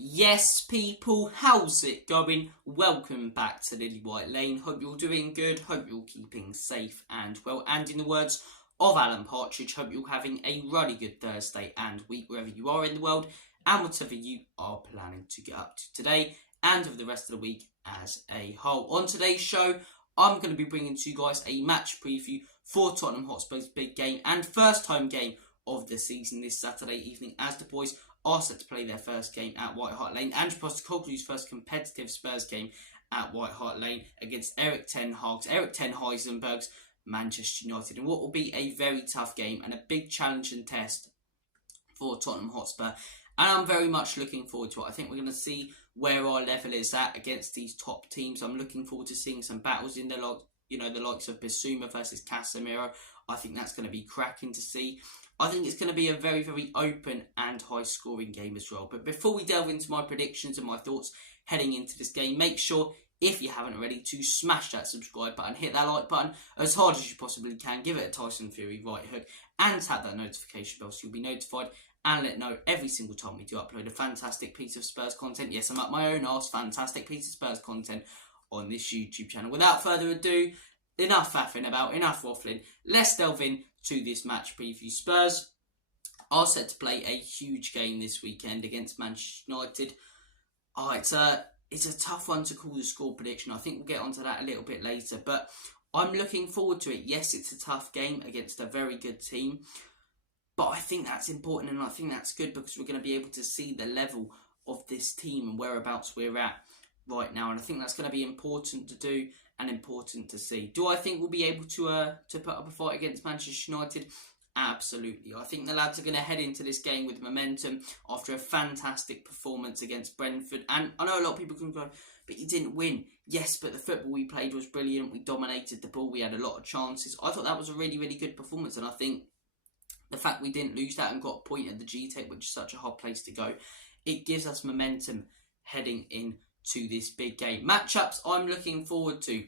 Yes, people, how's it going? Welcome back to Lily White Lane. Hope you're doing good. Hope you're keeping safe and well. And in the words of Alan Partridge, hope you're having a really good Thursday and week wherever you are in the world and whatever you are planning to get up to today and of the rest of the week as a whole. On today's show, I'm going to be bringing to you guys a match preview for Tottenham Hotspur's big game and first home game of the season this Saturday evening as the boys are set to play their first game at White Hart Lane. Andrew Postecoglou's first competitive Spurs game at White Hart Lane against Erik ten Heisenberg's Manchester United, and what will be a very tough game and a big challenge and test for Tottenham Hotspur. And I'm very much looking forward to it. I think we're going to see where our level is at against these top teams. I'm looking forward to seeing some battles in the likes of Bissouma versus Casemiro. I think that's going to be cracking to see. I think it's going to be a very, very open and high-scoring game as well. But before we delve into my predictions and my thoughts heading into this game, make sure, if you haven't already, to smash that subscribe button, hit that like button as hard as you possibly can, give it a Tyson Fury right hook, and tap that notification bell so you'll be notified and let know every single time we do upload a fantastic piece of Spurs content. Yes, I'm up my own arse, fantastic piece of Spurs content on this YouTube channel. Without further ado, enough faffing about, enough waffling. Let's delve in to this match preview. Spurs are set to play a huge game this weekend against Manchester United. It's a tough one to call the score prediction. I think we'll get onto that a little bit later, but I'm looking forward to it. Yes, it's a tough game against a very good team, but I think that's important and I think that's good because we're going to be able to see the level of this team and whereabouts we're at right now, and I think that's going to be important to do and important to see. Do I think we'll be able to put up a fight against Manchester United? Absolutely. I think the lads are going to head into this game with momentum after a fantastic performance against Brentford. And I know a lot of people can go, but you didn't win. Yes, but the football we played was brilliant. We dominated the ball. We had a lot of chances. I thought that was a really, really good performance. And I think the fact we didn't lose that and got a point at the G-Tech, which is such a hot place to go, it gives us momentum heading in to this big game. Matchups I'm looking forward to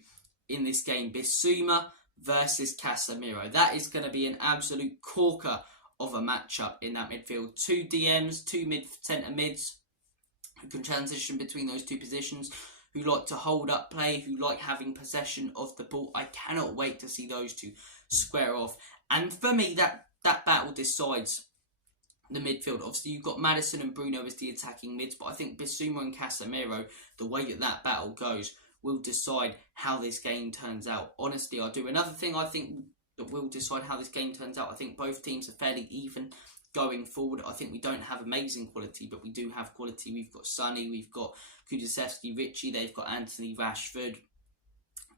in this game: Bissouma versus Casemiro. That is going to be an absolute corker of a matchup in that midfield. Two DMs, two centre mids who can transition between those two positions, who like to hold up play, who like having possession of the ball. I cannot wait to see those two square off. And for me, that battle decides the midfield. Obviously, you've got Maddison and Bruno as the attacking mids, but I think Bissouma and Casemiro, the way that battle goes, will decide how this game turns out. Honestly, I do. Another thing I think that will decide how this game turns out, I think both teams are fairly even going forward. I think we don't have amazing quality, but we do have quality. We've got Sonny, we've got Kulusevski, Richie, they've got Anthony, Rashford,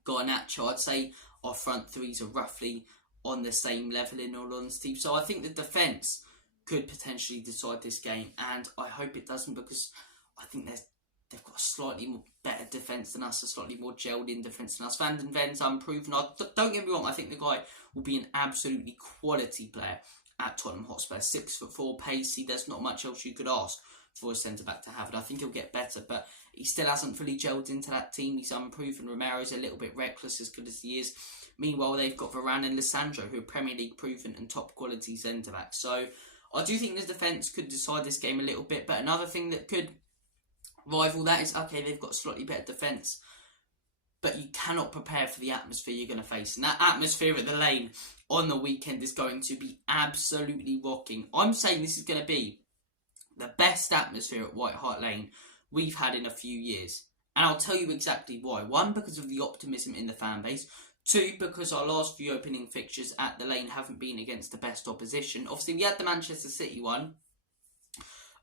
Garnacho. I'd say our front threes are roughly on the same level in all honesty. So I think the defence could potentially decide this game, and I hope it doesn't, because I think they've got a slightly more better defence than us, a slightly more gelled in defence than us. Van den Ven's unproven. Don't get me wrong, I think the guy will be an absolutely quality player at Tottenham Hotspur. 6'4", pacey, there's not much else you could ask for a centre-back to have, and I think he'll get better, but he still hasn't fully gelled into that team. He's unproven. Romero's a little bit reckless, as good as he is. Meanwhile, they've got Varane and Lissandro, who are Premier League proven and top quality centre-backs. So I do think the defence could decide this game a little bit, but another thing that could rival that is, okay, they've got slightly better defence, but you cannot prepare for the atmosphere you're going to face. And that atmosphere at the Lane on the weekend is going to be absolutely rocking. I'm saying this is going to be the best atmosphere at White Hart Lane we've had in a few years. And I'll tell you exactly why. One, because of the optimism in the fan base. Two, because our last few opening fixtures at the Lane haven't been against the best opposition. Obviously, we had the Manchester City one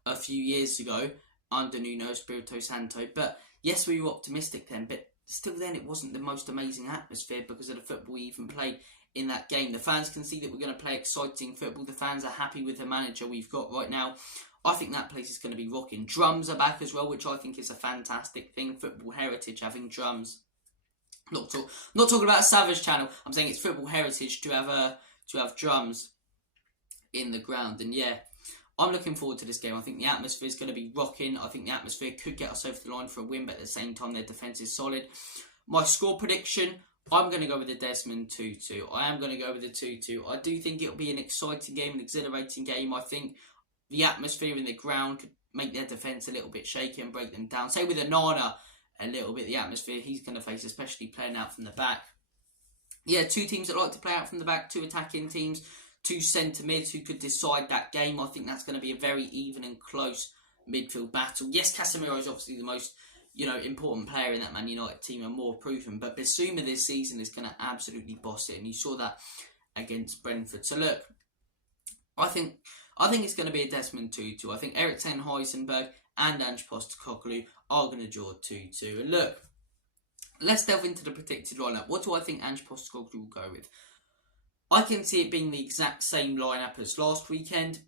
a few years ago under Nuno Espirito Santo. But yes, we were optimistic then, but still then it wasn't the most amazing atmosphere because of the football we even played in that game. The fans can see that we're going to play exciting football. The fans are happy with the manager we've got right now. I think that place is going to be rocking. Drums are back as well, which I think is a fantastic thing. Football heritage, having drums. Not talking about a Savage channel. I'm saying it's football heritage to have drums in the ground. And yeah, I'm looking forward to this game. I think the atmosphere is going to be rocking. I think the atmosphere could get us over the line for a win, but at the same time, their defence is solid. My score prediction, I'm going to go with the Desmond 2-2. I am going to go with the 2-2. I do think it'll be an exciting game, an exhilarating game. I think the atmosphere in the ground could make their defence a little bit shaky and break them down. Say with Onana, a little bit the atmosphere he's going to face, especially playing out from the back. Yeah, two teams that like to play out from the back, two attacking teams, two centre mids who could decide that game. I think that's going to be a very even and close midfield battle. Yes, Casemiro is obviously the most, important player in that Man United team and more proven, but Bissouma this season is going to absolutely boss it, and you saw that against Brentford. So look, I think it's going to be a Desmond 2-2. I think Erik ten Heisenberg and Ange Postecoglou are going to draw 2-2. And look, let's delve into the predicted lineup. What do I think Ange Postecoglou will go with? I can see it being the exact same lineup as last weekend,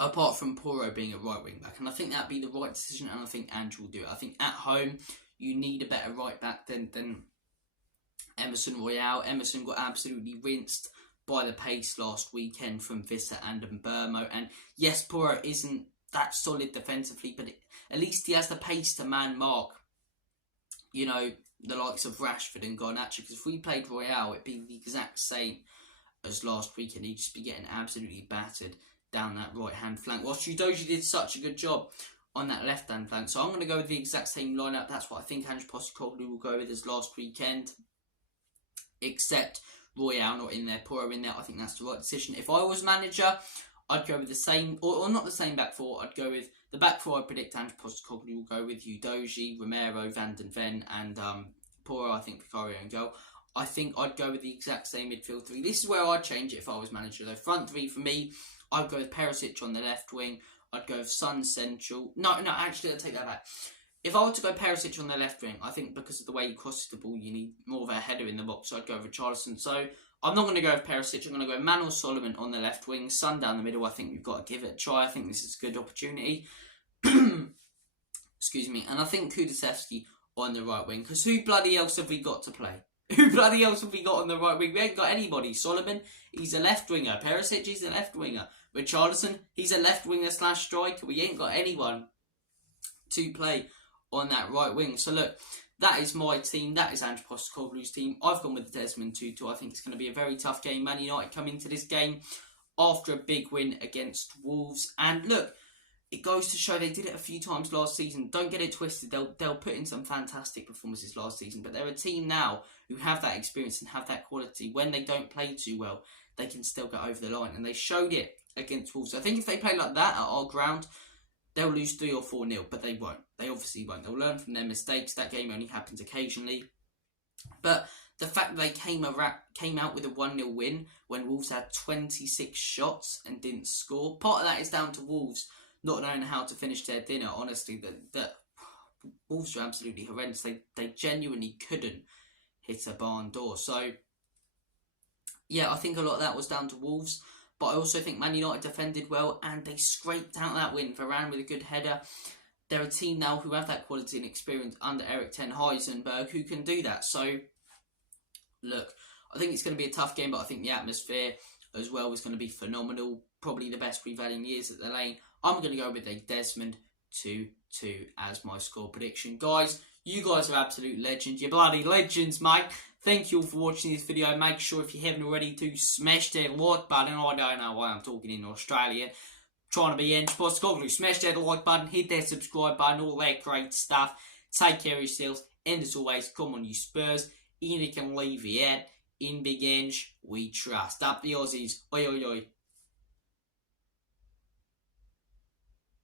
apart from Porro being a right wing back. And I think that'd be the right decision, and I think Ange will do it. I think at home, you need a better right back than Emerson Royale. Emerson got absolutely rinsed by the pace last weekend from Vissa and Mbermo. And yes, Porro isn't that solid defensively, but at least he has the pace to man mark, the likes of Rashford and Garnacho. Because if we played Royale, it'd be the exact same as last weekend. He'd just be getting absolutely battered down that right-hand flank. Whilst Udogie did such a good job on that left-hand flank. So I'm going to go with the exact same lineup. That's what I think Ange Postecoglou will go with as last weekend. Except Royale not in there, Porro in there. I think that's the right decision. If I was manager, I'd go with the same, or not the same back four. I'd go with the back four. I predict Ange Postecoglou will go with Udogie, Romero, Van den Ven, and Porro. I think Vicario and goal. I think I'd go with the exact same midfield three. This is where I'd change it if I was manager though. Front three for me, I'd go with Perisic on the left wing. I'd go with Son central. No, actually I'll take that back. If I were to go Perisic on the left wing, I think because of the way he crosses the ball, you need more of a header in the box, so I'd go with Richarlison. So I'm not going to go with Perisic. I'm going to go Manuel Solomon on the left wing, Son down the middle. I think we've got to give it a try. I think this is a good opportunity. Excuse me. And I think Kulusevski on the right wing, because who bloody else have we got to play? Who bloody else have we got on the right wing? We ain't got anybody. Solomon, he's a left winger. Perisic, he's a left winger. Richarlison, he's a left winger / striker. We ain't got anyone to play on that right wing. So look, that is my team. That is Ange Postecoglou's team. I've gone with the Desmond 2-2. I think it's going to be a very tough game. Man United come into this game after a big win against Wolves. And look, it goes to show they did it a few times last season. Don't get it twisted. They'll put in some fantastic performances last season. But they're a team now who have that experience and have that quality. When they don't play too well, they can still get over the line. And they showed it against Wolves. So I think if they play like that at our ground, they'll lose 3 or 4-0, but they won't. They obviously won't. They'll learn from their mistakes. That game only happens occasionally. But the fact that they came out with a 1-0 win when Wolves had 26 shots and didn't score, part of that is down to Wolves not knowing how to finish their dinner. Honestly, that Wolves are absolutely horrendous. They genuinely couldn't hit a barn door. So, yeah, I think a lot of that was down to Wolves. But I also think Man United defended well and they scraped out that win. Varane with a good header. They're a team now who have that quality and experience under Erik ten Heisenberg who can do that. So, look, I think it's going to be a tough game, but I think the atmosphere as well is going to be phenomenal. Probably the best we've had in years at the Lane. I'm going to go with a Desmond 2-2 as my score prediction. Guys, you guys are absolute legends. You're bloody legends, mate. Thank you all for watching this video. Make sure if you haven't already to smash that like button. I don't know why I'm talking in Australian. Trying to be Ange Postecoglou. Smash that like button. Hit that subscribe button. All that great stuff. Take care of yourselves. And as always, come on you Spurs. Erik and leave it. In Big Ange, we trust. Up the Aussies. Oi oi oi.